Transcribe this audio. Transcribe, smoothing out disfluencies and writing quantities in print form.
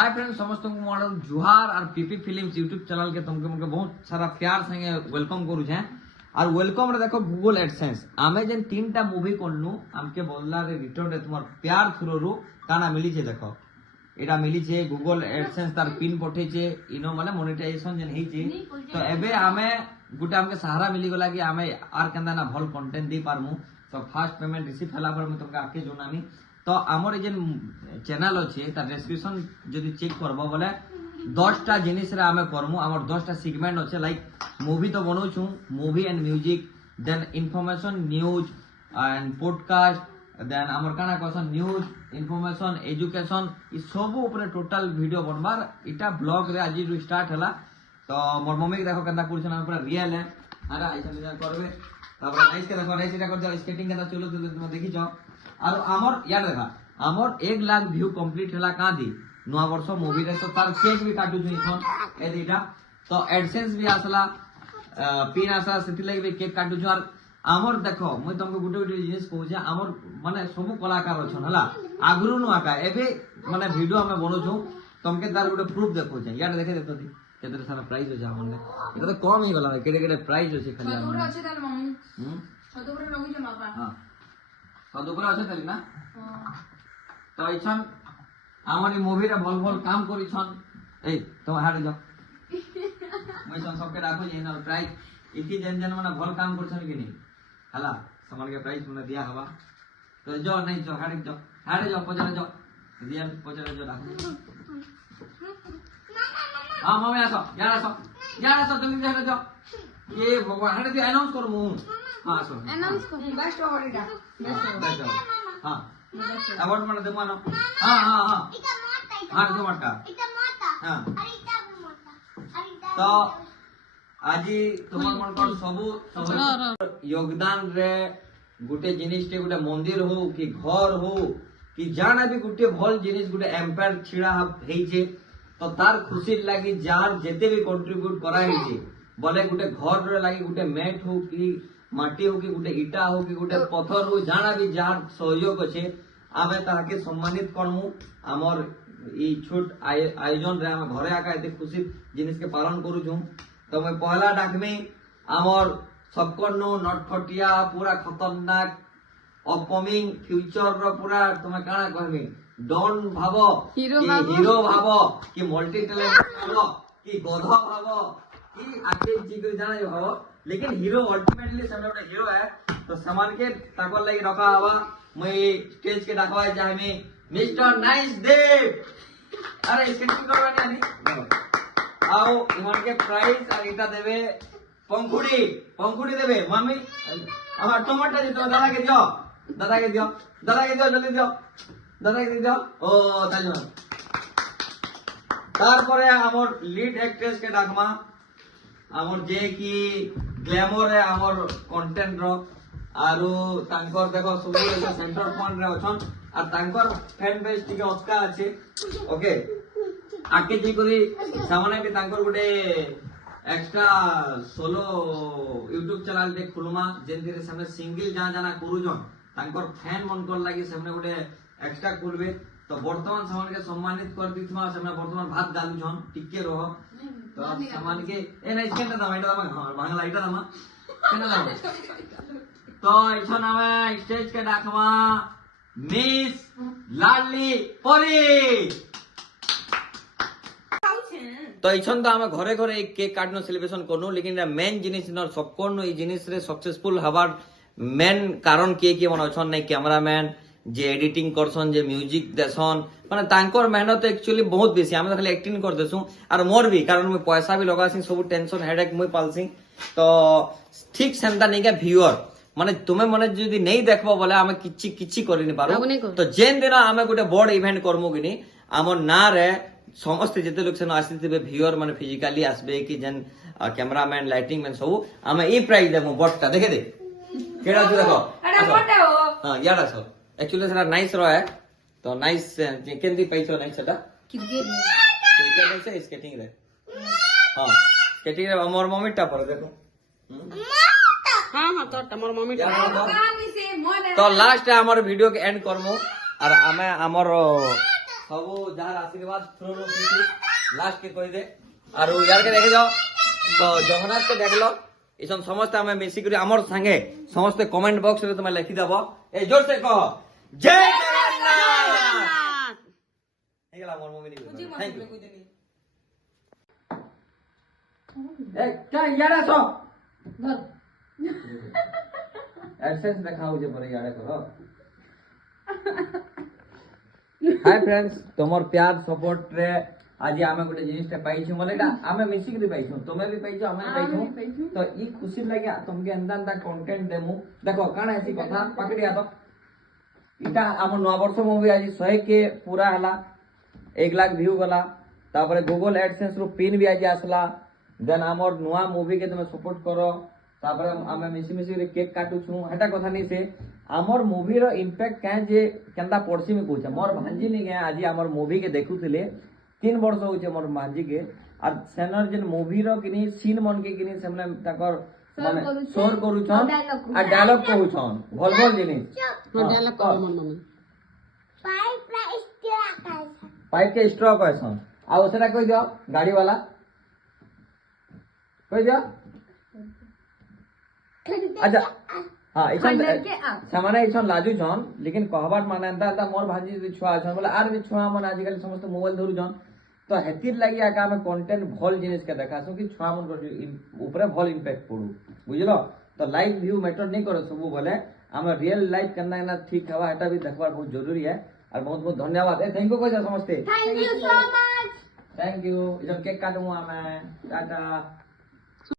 hi friends समस्त को मोर जुहार और पीपी फिल्म्स यूट्यूब चैनल के तुमके बहुत सारा प्यार संगे वेलकम करू छे और वेलकम रे देखो गूगल एडसेंस आमे जेन तीनटा मूवी करनु हमके बोलला रे रिटर्न रे तुमार प्यार थ्रू काना मिली छे देखो एटा मिली छे गूगल एडसेंस तार पिन पठे छे इनो माने मोनेटाइजेशन जेन हेई छे तो एबे आमे गुटे हमके सहारा मिली गला कि आमे आर केंदा ना भल कंटेंट दी पारमु तो फास्ट पेमेंट रिसीव हला पर तुमके आके जोनामी तो आमर जेन चैनल अच्छे तार डिस्क्रिप्शन जदि चेक करबो बोले 10टा जिनिस रे आमे करमु आमर 10टा सेगमेंट अच्छे लाइक मूवी तो बनाउ छु movie and music then information news and podcast then आमर काना कहसन न्यूज इन्फॉर्मेशन एजुकेशन ई सब ऊपर टोटल वीडियो बनबार इटा ब्लॉग रे आज जो स्टार्ट हला तो मोर मम्मी के देखो केंदा कुछ ना पूरा रियल है अरे ऐसा निजा करबे तापर नाइस के देखो नाइस इटा कर जाओ स्केटिंग केंदा चलो तुम देखि जाओ और आमर याद रखा आमर 1 लाख व्यू कंप्लीट हला का दी नवा वर्ष मूवी रे तो तार केक भी काटू छु इथन ए दीटा तो एडसेंस भी आसला पिन आसा सेति लागि भी केक काटू छु और आमर देखो মই तुमको गुटे गुटे जिनिस कहू जे आमर माने सब कलाकार छन हला आगुरु नु आका एबे माने वीडियो हमें बनौ छु तुमके तार गुटे प्रूफ देखो छै यार देखे देतो दी केते सारा प्राइस हो जा हमने ये तो कम ही गला केडे केडे प्राइस हो छै खाली सदुपुर अछि ताल मम्मी सदुपुर लगी छ मापा हां सदुपुर अछि ताली ना तो इछन आमनी मूवी रे भल भल काम करी छन ए तुम हारे जाओ मैं सन सबके राखो जे ना प्राइस इति जन जन माने भल काम करछन कि नहीं हला समन के प्राइस माने दिया हवा तो जो नहीं जो हारे जाओ पचरे जाओ दिया पचरे जो राखो हां मम्मी आसो यार आसो जल्दी हारे जाओ ये भगवान हारे दे अनाउंस करू मु हां आसो अनाउंस कर बेस्ट ऑडिटा बेस्ट हां अवार्ड माने दे मानो हां हां हां हां दो मटका हां तो आजी तुमर मन कोन सब योगदान रे गुटे जिनिस के गुटे मंदिर हो कि घर हो कि जाना भी गुटे भल जिनिस गुटे एम्पायर छिड़ा हेई जे तो तार खुशी लागी जार जेते भी कंट्रीब्यूट करा हेई जे बोले गुटे घर रे लागी गुटे मैट हो कि माटी हो कि गुटे इटा हो कि गुटे पत्थर हो जाना भी जार सहयोग अछि आमे ताके सम्मानित करमु हमर ई छोट आयोजन रे हम घरे आका एते खुशी जिनिस के पालन करू छु तो मैं पहला डाकमी हमर सबकनो नटखटिया पूरा खतरनाक अपकमिंग फ्यूचर रो पूरा तुमे काना कहमी डॉन भाबो हीरो भाबो कि मल्टी टैलेंट भाबो कि गधा भाबो कि आके जिगर जाना भाबो लेकिन हीरो अल्टीमेटली सबटा हीरो है तो सामान के ताकल लागि रखा हवा मैं स्टेज के डाकवा चाहे में मिस्टर नाइस देव अरे स्केटिंग करवानी आनी आओ इमन के प्राइस और इटा देबे पंखुड़ी देबे मम्मी हमर टमाटर जे तो दादा के दियो जल्दी दियो दादा के दियो ओ ताजो तार परे हमर लीड एक्ट्रेस के डाकमा हमर जे की ग्लैमर है हमर कंटेंट रो आरो तांकर देखो सब सेंटर पॉइंट रे अछन आ तांकर फैन बेस टिके अटका আছে ओके आके जे करी सामने भी तांकर गुटे एक्स्ट्रा सोलो YouTube चैनल दे खुलमा जेंति रे सामने सिंगल जा जाना करूजन तांकर फैन मन कर लागि सामने गुटे एक्स्ट्रा खुलबे तो वर्तमान सामने के सम्मानित कर दिथमा सामने वर्तमान भात गालु जन टिके रहो तो सामान के ए नहीं स्केट दामा इटा दामा बांग्ला इटा दामा केना दामा तो इछन हमें स्टेज के डाकवा मिस लाडली परी तो इछन तो हमें घरे घरे एक केक काटनो सेलिब्रेशन करनो लेकिन मेन जिनिस न सबकोन ई जिनिस रे सक्सेसफुल हबार मेन कारण के मन अछन नै कैमरामैन जे एडिटिंग करसन जे म्यूजिक देसन माने तांकर मेहनत एक्चुअली बहुत बेसी हम खाली एक्टिंग कर देसु और मोर भी कारण मैं पैसा भी लगासी सब टेंशन हेडेक मुई पालसी तो ठीक सेंता नहीं के व्यूअर माने तुमे माने जदी नहीं देखबो बोले हमें किछि करि नि पारो तो जेन दिन हमें गुटे बड़ इवेंट करमु किनी हमर ना रे समस्त जेते लोग सेन आसीथिबे व्यूअर माने फिजिकली आसबे कि जेन कैमरामैन लाइटिंग मैन सब हमें ई प्राइस देमु बटटा देखे दे केडा छ देखो अरे बटा हो हां याडा छ एक्चुअली सरा नाइस रो है तो नाइस केंदी पैसो नाइस छटा क्रिकेट से स्केटिंग रे हां स्केटिंग रे हमर मम्मी टा पर देखो हां हां तो हमर मम्मी टा तो लास्ट हमर वीडियो के एंड करमु और हमें हमर सबू जार आशीर्वाद थ्रो लास्ट के कहि दे और यार के देखे जाओ तो जगन्नाथ के देख लो इसन समस्त हमें मिसी करी हमर संगे समस्त कमेंट बॉक्स रे तुम लिखि दबो ए जोर से कहो जय जगन्नाथ हे गेला मोर मम्मी नहीं थैंक यू ए क्या यार सो एडसेंस देखाओ जे पर यार करो हाय फ्रेंड्स तुमर प्यार सपोर्ट रे आज आमे गोटे जिनिस पाई छु बोले आमे मिसी के पाई छु तुमे भी पाई छु आमे पाई छु तो ई खुशी लागे तुमके अंदा कंटेंट देमु देखो काना ऐसी कथा पकड़ी आ तो इटा हम नवा वर्ष मूवी आज 100 के पूरा हला 1 लाख व्यू गला तापरे गूगल एडसेंस रो पिन भी आज आसला देन हमर नवा मूवी के तुम सपोर्ट करो तापरे आमे मिसी मिसी रे केक काटू छु हटा कथा नहीं से हमर मूवी रो इंपैक्ट काहे जे केंदा पड़सी में कहू मोर भांजी नहीं गए आज हमर मूवी के देखुथिले 3 वर्ष होचे मोर भांजी के और सेनर जेन मूवी रो किनी सीन मन के किनी सेमने ताकर माने शोर करू छन आ डायलॉग कहू छन भल भल जिनिस डायलॉग कहू मन मम्मी पाइप के स्ट्रोक है आ ओसरा कह दियो गाड़ी वाला कह दियो अच्छा हां इसन सामाने इसन लाजू छन लेकिन कहबाट माने अंदा मोर भांजी जे छुआ छन बोले आर भी छुआ मन आजकल समस्त मोबाइल धरु छन तो हेतिर लागि आका में कंटेंट भल जिनिस के देखासु कि छुआ मन ऊपर भल इंपैक्ट पड़ू बुझलो तो लाइव व्यू मैटर नहीं करो सब बोले हम रियल लाइफ करना ना ठीक हवा एटा भी देखबार बहुत जरूरी है और बहुत बहुत धन्यवाद ए थैंक यू कह समझते thank you so much thank you इधर केक काटूंगा मैं टाटा